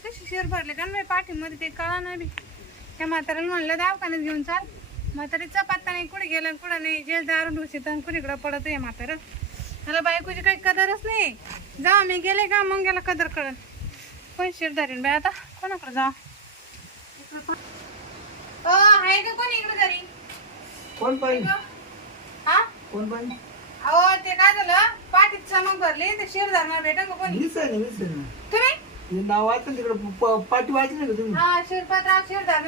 असे कसे शेर भरले? कारण मी पाठीमध्ये ते कळा नाही बी. त्या म्हाताऱ्याला म्हणलं दवाखान्यात घेऊन चाल. म्हातारीचा पत्ता नाही कुठे गेला कुठं नाही. जेल दारून ढुसीत आणि कुणीकडं पडत आहे म्हातारं. त्याला बायकोची काही कदरच नाही. जा मी गेले का? मग गेला कदर कळन कोण शेर धरीन बाय आता? कोणाकडे जा आहे का कोणी इकडे घरी? कोण पाहिजे हा? कोण पाहिजे अहो ते काय झालं? पाठीत चमक भरली. ते शेर धरणार भेटेल का कोणी? ना ना. तुम्ही? हे नाव वाचलं तिकडे प- पाठी वाचली नाही का तुम्ही? हा शिरपतराव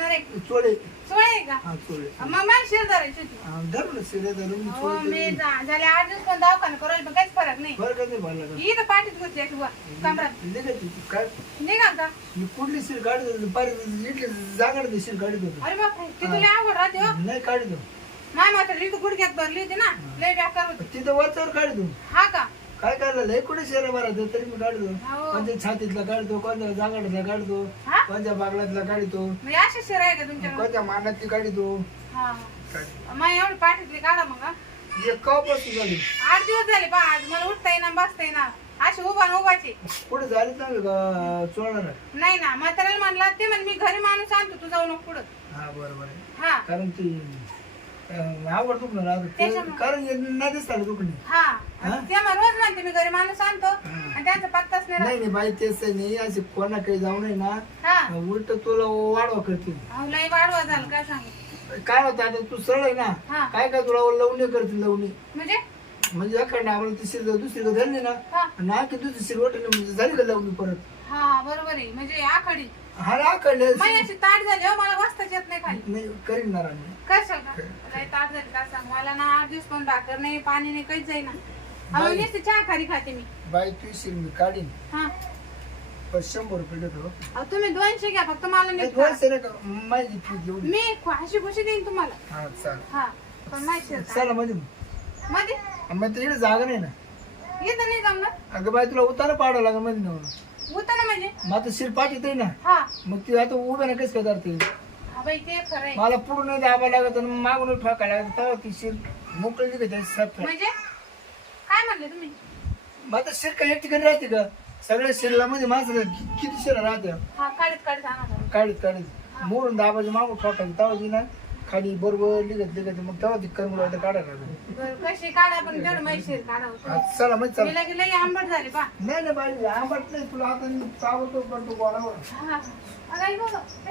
आहे चोळे. आहे का? हा चोळे. मग मला शेर धरायची होती. हा, धरू ना शिऱ्या धरून हो चोळे मी जा- झाले आठ दिवस पण दवाखाना करायला पण काहीच फरक नाही. बरं का नाही भरला का? ही तर पाठीत घुसली आहे किंवा कमरात. निघा ती काय? निघाल का? मी कुठली सीट काढत होतो पारी इथली जागा सीट काढत होतो. अरे बापरे ती तुला आवड राहते हो. नाही काढत होतो. माय मात्र तू गुडघ्यात भरली होती ना लय बेकार होती. तिथं वरच्यावर काढतो हा का? काय काढलं लय कुठे शेरा भरायचं तरी मी काढतो. हो. कोणत्या छातीतला काढतो कोणत्या जागाडला काढतो हा? कोणत्या बागलातला काढतो? म्हणजे अशी शेर आहे का तुमच्याकडे? कोणत्या मानातली काढतो? हा. माय एवढी पाठीतली काढा मग हा. एक झाली. आठ दिवस झाले पा आज मला उठता येईना बसता येईना. अशी उभा न उभाची. पुढे झाली चांगली का? चोळणार नाही ना म्हाताऱ्याला म्हणलं ते म्हण मी घरी माणूस आणतो तू जाऊ नको पुढं. हा बरोबर आहे. हा. कारण ती आवड त्याच्यामुळे. कारण हे नाही दुखणे. हा. हा? ते रोज म्हणते मी घरी माणूस आणतो. आणि त्यांचा पत्ताच नाही राहत. नाही नाही बाई तेच आहे नाही असे कोणा काही जाऊ नये ना हा. उलट तुला वाढवा करतील. अहो, लय वाढवा झालं काय सांगू? काय होतं आता तू सरळ आहे ना. हा. काय काय तुला लवणी करतील लवणी? म्हणजे? म्हणजे एखादं आपलं ती शिर दुसरी धरली ना हा. ना की दुसरी शिर वाटली म्हणजे झाली का लवणी परत? हा बरोबर आहे. म्हणजे आखडी. हा ताट झाली हो मला बसताच येत नाही खाली. नाही करीन ना राणी. कसं का लय ताट झाली सांग? मला ना आठ दिवस पण भाकर नाही पाणी नाही काहीच जाईना. अहो नुसती चहा खाली खाते मी. बाई तू शिर मी काढीन. हा. पण शंभर रुपये देतो अहो तुम्ही दोनशे घ्या फक्त मला नाही, दोनशे माझी फी मी अशी खुशी देईन तुम्हाला. हा चालेल हा पण माहिती आहे चला? मध्ये मग तिकडे जागा नाही ना. येतं नाही जमलं अगं बाई तुला उतारा पाडावं लागेल मध्ये नेऊन. होतं ना म्हणजे? मग आता शिर पाठीत आहे ना. हा. मग ती आता उभ्या ना कसं काय करते? हा बाई ते खरं आहे. मला पूर्ण दाबा लागत आणि मागून ठोकायला लागत. तेव्हा ती शिर मोकळी निघते सत म्हणजे? काय म्हणले तुम्ही? मग आता शिर काय एक ठिकाणी राहते का? सगळ्या शिरला मध्ये माणसं कि- किती शिरा राहते? हा काढत काढत आणा बरं. काढीत काढीत. मोडून दाबाचं मागून ठोकायचं. तेव्हा ती ना खाली बरोबर निघत निघत मग तेव्हा ती लागत बरं कशी काढा पण तेवढं माहिती काढा होतं. चला मग चला मी लगे लगे आंबट झाले पा नाही नाही बाई आंबट नाही तुला आता मी चावतो करतो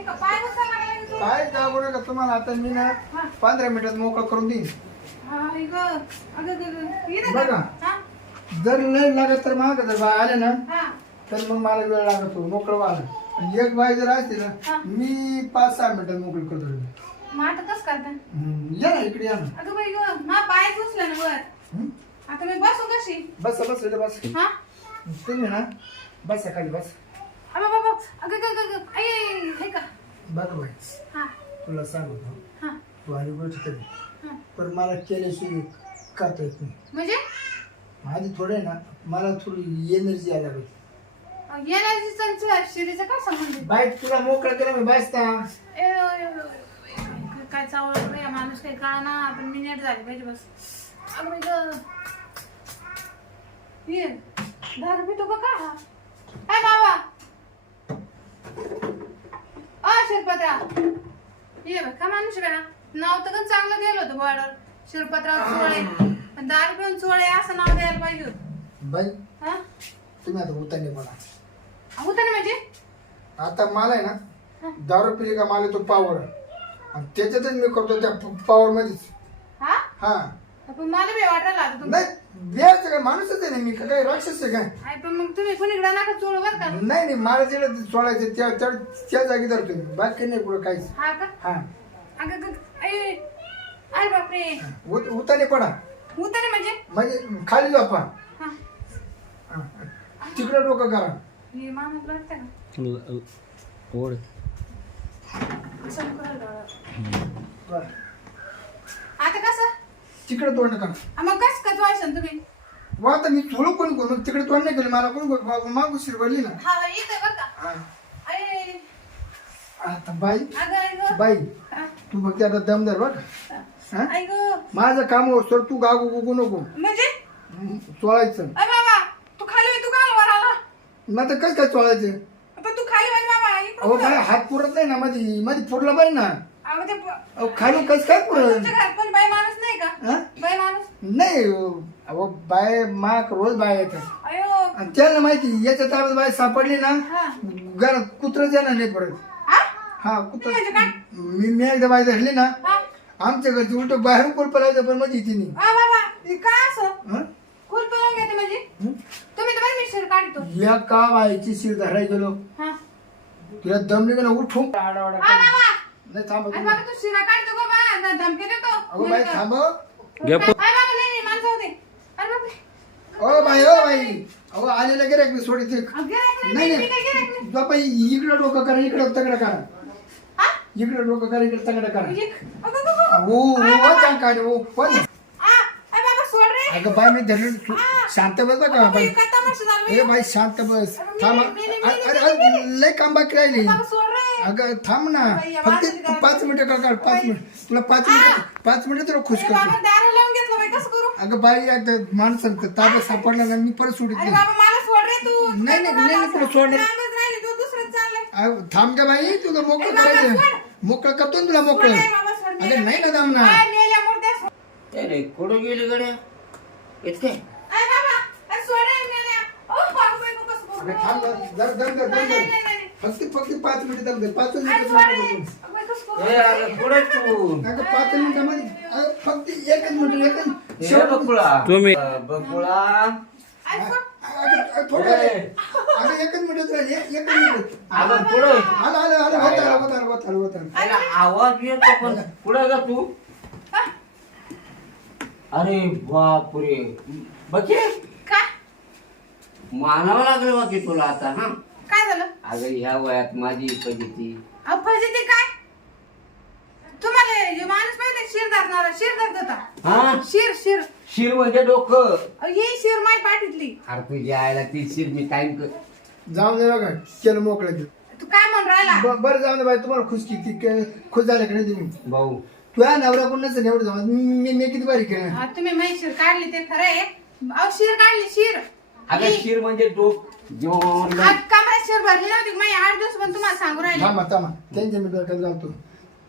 का, पाय लागला तू? काय दाबू नका तुम्हाला आता मी ना हा. पंधरा मिनिटात मोकळा करून देईन गं. अगं, गं, गं. इथं बघा. हा? जर लय लागत तर माग जर बा आले ना हा. तर मग मला वेळ लागतो मोकळं व्हायला आणि एक बाई जर असते हा. ना मी पाच सहा मिनिटात मोकळी करतो कसं करता? हम्म, या ना इकडे या ना. अगं बाई गं, मा पाय घुसला ना वर. हम्म? आता मी बसू कशी? बस बस इथं बस. हा? तुम्ही ना बस खाली बस. अगं बाबा अगं गं, गं, गं. आई, आई, आई, हे का? बघ बाई. हा. तुला सांगतो. हा. तू हरी गोष्ट करी. हा. पण मला केल्याशिवाय करता येत नाही. म्हणजे? आधी थोडं आहे ना मला थोडी एनर्जी यायला पाहिजे येणारी शिरीचं काय संबंध आहे? बाईक तुला मोकळं केलं मी बसता. ए, ए, ए, ए, काय- चावलं रे माणूस काही कळा ना पण मी नेट झाली पाहिजे बस. अगं बाई गं. ये दारू पितो का का? काय बाबा अ शिरपतराव ये बघ का माणूस आहे नाव तर पण चांगलं गेलं होतं बॉर्डर. शिरपतराव चोळे. पण दारू पिऊन चोळे असं नाव द्यायला पाहिजे होतं. बाई हा? तुम्ही आता उतारले मला. होतं ना म्हणजे? आता मला आहे ना दारू पिली का मला तो पावर आणि त्याच्यातच मी करतो त्या पावर मध्येच हा? हा. पण मला बी वाटायला नाही द्यायचं काय माणूसच आहे ना मी काही राक्षस आहे काय? पण मग तुम्ही कुणीकडे नका चोळ बर का? नाही नाही मला तिला सोडायचं त्या त्या त्या जागी धरतो मी. बाकी नाही कुठं काहीच. हा का? हा. अगं गं, अय, अरे बापरे. उत उताने पडा. उतरे म्हणजे? म्हणजे खाली झोपा. हा. हा. तिकडे डोकं करा. हे मामाला वाटतं का ओढ असं नको राहिलं डोळं. बरं. आता कसं? तिकडे तोंड करा. आ, मग कसं का व्हायचं तुम्ही? वा आता मी थोडं कोण कोण? मग तिकडे तोंड नाही केलं मला कोण कोण मागू शिरवली ना. हा इथं बरं का. हा. अय, आता बाई अगं आई गं. बाई हा, तू फक्त आता दमदार बघ हा? आई गं. माझं काम होतं तू गागू गुगू नको. म्हणजे? चोळायचं. बाबा तू खाली होय, तू का वर आला. मग आता कसं काय चोळायचं पण तू खाली म्हणजे अहो बाय हात पुरत नाही ना मध्ये मध्ये पुरला पाहिजे ना. अहो ते प- अहो खाली कस काय पुरत तुमच्या घरात पण बाई माणूस नाही का? बाई माणूस? नाही अहो बाय माक रोज बाय येतात अयो. आणि त्यांना माहिती याच्या ताब्यात बाय सापडली ना हा. घरात कुत्रच येणार नाही परत. हा? हा कुत्र. म्हणजे काय? मी मी एकदा बाय धरली ना हा? आमच्या घरची उलट बाहेरून कुलप लावलं पण मध्ये तिने. आ बाबा हे काय असं? कुल लावून घेते म्हणजे? तुम्ही तर मिक्सर काढतो. या का बायची शिर धरायला गेलो? हा. तिला दमली गेला उठून नाही थांब अरे बाबा तू शिरा काढतो का बा. ध- धमकी देतो. अगो बाई थांब बाबा नाही नाही माणसं होते. अरे बापरे बाई ओ बाई. अहो आलेला गिरायक मी सोडते नाही, नाही मी- मी काय गिऱ्हाईक नाही. नाही. बाबा इकडं डोकं करा इकडं तगडं करा. हा? इकडं डोकं करा इकडं तगडं करा. म्हणजे- अगं, अगं, अगं. ओ ओ त्या काय ओ पण. अगं बाई मी धरलं. तू शांत बस बघा बाई. हे तमाशा झाला ए बाई? शांत बस. अरे थांब. अरे अरे लय काम बाकी राहिली बाबा, सोड रे. अगं थांब ना. फक्त. पाच मिनिटं का काढ पाच मिनिट. तुला पाच मिनिटं पाच मिनिटं तुला खुश करतो. बाबा दारू लावून घेतलं बाई कसं करू? अगं बाई एकदा माणसं ताब्यात सापडला ना मी परत सोडित नाही बाबा मला सोड रे तू. नाही, नाही, नाही, तुला? सोडणार. थांब का बाई तुला मोकळं करायचं. मोकळं करतो ना तुला मोकळं. रे बाबा, सोड. अगं नाही ना दाम ना कुठं गेली गड्या? इतके. अगं थांब ना. जर दम दम. फक्त फक्त पाच मिनिटं दम कर. पाच मिनिटं? ए अरे तू अगं पाच मिनिटामध्ये अगं फक्त एकच मिनिट एकच शेवट- बकुळा. तुम्ही- अ, बकुळा. अगं, अगं, थोडं ए. अगं एकच मिनिट राहिली एक एकच मिनिट. अगं पुढे. आलं आलं आलं होत आलं होत आलं होत आलं होत आलं. अरे आवाज येतो पण पुढे जा तू. हा, अरे बापरे. बघे. काय मानावं लागलं बाकी तुला आता हा? काय झालं? अगं ह्या वयात माझी फजिती अहो फजिती काय? तुम्हाला हे माणूस माहिती शिर धरणारा शिर धरत होता. हा? शिर शिर. शिर म्हणजे डोकं. अहो, ही शिर माई पाठीतली. अरे तुझ्या आईला ती शिर मी टाइम कर जाऊन दे बघा केलं मोकळं. ते. तू काय म्हणून राहिला? ब- बरं जाऊन दे बाई तुम्हाला खुश किती के- खुश झाले का नाही तुम्ही? भाऊ तुझ्या नवऱ्या कोणाच एवढं जाऊ मी मी किती बारी केलं हा, तुम्ही माई शिर काढली ते खरं आहे. अहो शिर काढली शिर. अगं शिर म्हणजे डोक जेवण. कमरात शिर भरली नव्हती. माई आठ दिवस पण तुम्हाला सांगू राहिले. थांबा थांबा. त्यांच्या मी डोक्यात जातो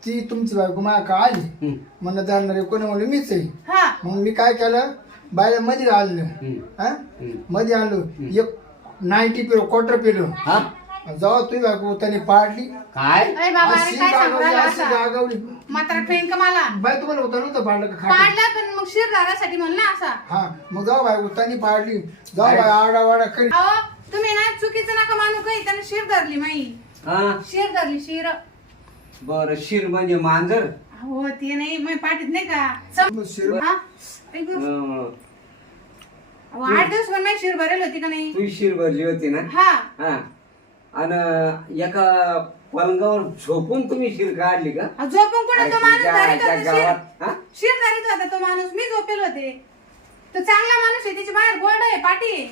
ती तुमची बायको माझ्या का आली. हम्म. म्हणलं जाणार कोणी म्हणलं मीच आहे. हा. मग मी काय केलं? बायला मध्ये आणलं हम्म. हा? हम्म. मध्ये आणलो एक नाईन्टी पिलो क्वार्टर पिलो हा? जेव्हा तुझी बायको त्याने पाडली. काय? अरे बाबा अरे अशी काय सांगू गागवली राहिला अशी असा? गागवली मात्र ट्रेन का मला. बाय तुम्हाला होता नव्हतं पाडलं का खाट? पाडला पण मग शिर धरासाठी म्हणला असा. हा मग जाऊ बाय उतानी पाडली. जाऊ बाय आडा वाडा करी. अहो तुम्ही ना चुकीचं नका मानू काही. त्याने शिर धरली माई हा? शिर धरली शिर. बर शिर म्हणजे मांजर? हो ते नाही मी पाठीत नाही का? सम- शिर? हा? ऐक? गं. अं, अहो, आठ दिवस पण माझी शिर भरेल होती का नाही? तू शिर भरली होती ना? हा. हा. आणि एका पलंगावर झोपून तुम्ही शिर काढली का? अहो, झोपून कुठे? तो माणूस धरीत होता शिर गावात हा? शिर धरीत होता तो माणूस. मी झोपेल होते. तो चांगला माणूस आहे त्याची बाहेर बोर्ड आहे पाठी आहे.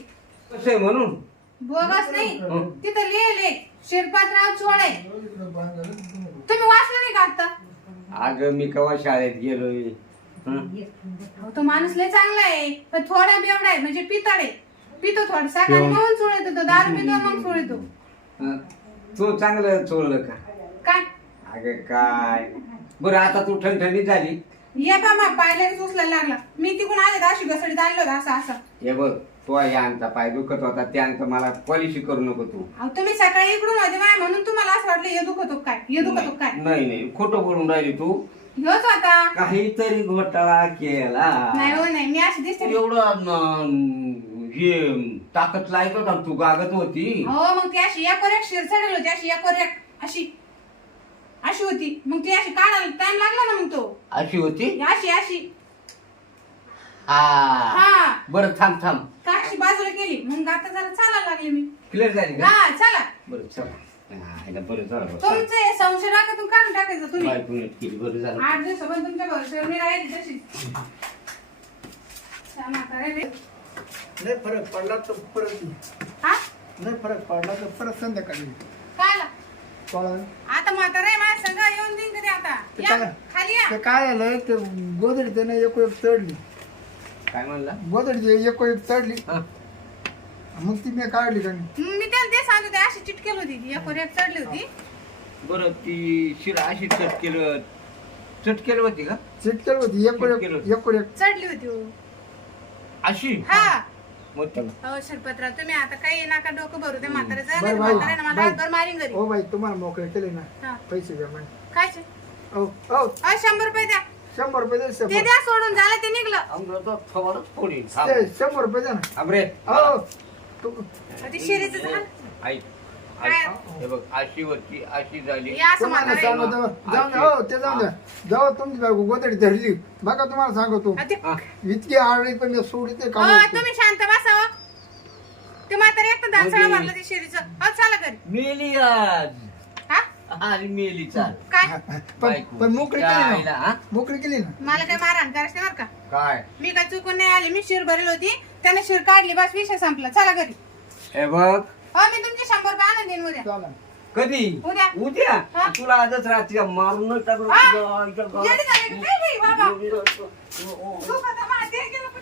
कसं आहे म्हणून? बोगस नाही. हं. तिथं लिहिले शिरपातराव चोळे. तुम्ही वाचलं नाही का आता? अगं मी कवा शाळेत गेलोय? हं? अहो, तो माणूस लय चांगला आहे पण थोडा बेवडा आहे म्हणजे पितळ आहे. पितो थोडा. सकाळी म्हणून चोळतो तो दारू पितो मग चोळतो. तू चांगलं चोरलं का? काय? अगं काय? बरं आता तू ठणठणीत झाली. ये बा मग पायला उचलायला लागला. मी तिकडून आले तर अशी घसडीत आलो होता असं असं. हे बघ तो या अंगचा पाय दुखत होता त्या अंगचा मला पॉलिशी करू नको तू. अहो तुम्ही सकाळी इकडून होते माय म्हणून तुम्हाला असं वाटलं हे दुखतो काय? हे दुखतो काय? नाही नाही खोटं बोलून राहिली तू. ह्योच होता काहीतरी घोटाळा केला. नाही हो नाही मी अशी दिसते. एवढं न- हे ताकद लायक होता तू गागत होती. हो मग ती अशी एकोर एक शिर चढेल होती अशी एकोर एक अशी अशी होती. मग ती अशी काढायला टाइम लागला ना मग तो. अशी होती? अशी अशी. हा. हा. बरं थांब थांब. का अशी बाजूला केली. मग आता जरा चालायला लागले मी. क्लिअर झाली का? हा चला. बरं चला. हा, ह्याला बरं झालं बरं. तुमचं संशय राखातून काढून टाकायचं तुम्ही. बायको नीट केली बरं झालं. आठ दिवसापर्यंत तुमच्या भरोश्यावर मी राहील तशी क्षमा करा रे. नाही फरक पडला तर परत ये. हा? नाही फरक पडला तर परत संध्याकाळी काय आला? आता म्हातारा आहे माझ्या संग येऊन देईन कधी आता. ते या, काय? खाली या. ते काय झालं ते गोदडी त्यानं एक एक चढली. काय म्हणला? गोदडी एक एक चढली. हा. मग ती मी काढली का मी त्याला ते सांगतो ते अशी चिटकेल होती ती एक चढली होती. बरं ती शिरा अशी चटकेल चटकेल होती का? चिटकेल होती चिटकेल एक होती. एक चढली होती हो. अशी? हा. मग शिरपत्रा तुम्ही आता काही नका डोकं भरू दे म्हाताऱ्याचं नाही बाई, म्हाताऱ्यानं मला बाई. हातभर मारीन घरी. हो बाई तुम्हाला मोकळे केले ना. हा. पैसे द्या कायचे हो हो अहो शंभर रुपये द्या. शंभर रुपये द्या ते शंभर द्या सोडून झालं ते निघलं. आमचं तर थोडंच फोडीन. ते शंभर रुपये द्या ना. थांब रे. हो. तू ते शिरीचं झालं? ऐक. हे बघ अशी वरची अशी झाली. या असं तुम्हाला म्हातारे सांगतो जाऊन द्या हो ते जाऊन द्या. जेव्हा तुमची बायको गोदडी धरली. बघा तुम्हाला सांगतो. अहो, ते हा. इतकी आरडी पण मी सोडित नाही अहो, काम तुम्ही शांत ते म्हातारे म्हणजे- भरलं ते शिरीचं. अहो चला घरी. मेली आज. हा? आज मेली चाल. काय? पण बायको. पण मोकळी त्या केली आईला, ना हा? मोकळी केली ना? मला काय मारहाण करायचं नाही बरं का? काय? मी काय चुकून नाही आली मी शिर भरेल होती. त्याने शिर काढली बस विषय संपला. चला घरी. हे बघ हो मी तुमचे शंभर रुपये आणून देईन उद्या चला कधी उद्या. उद्या हा. तुला आजच रात्री मारून टाकलं हा? तुझ्या आईच्या गावात. येडी झाली का काय बाई, बाबा? हो, झोप आता, मला ते गेलं कुणी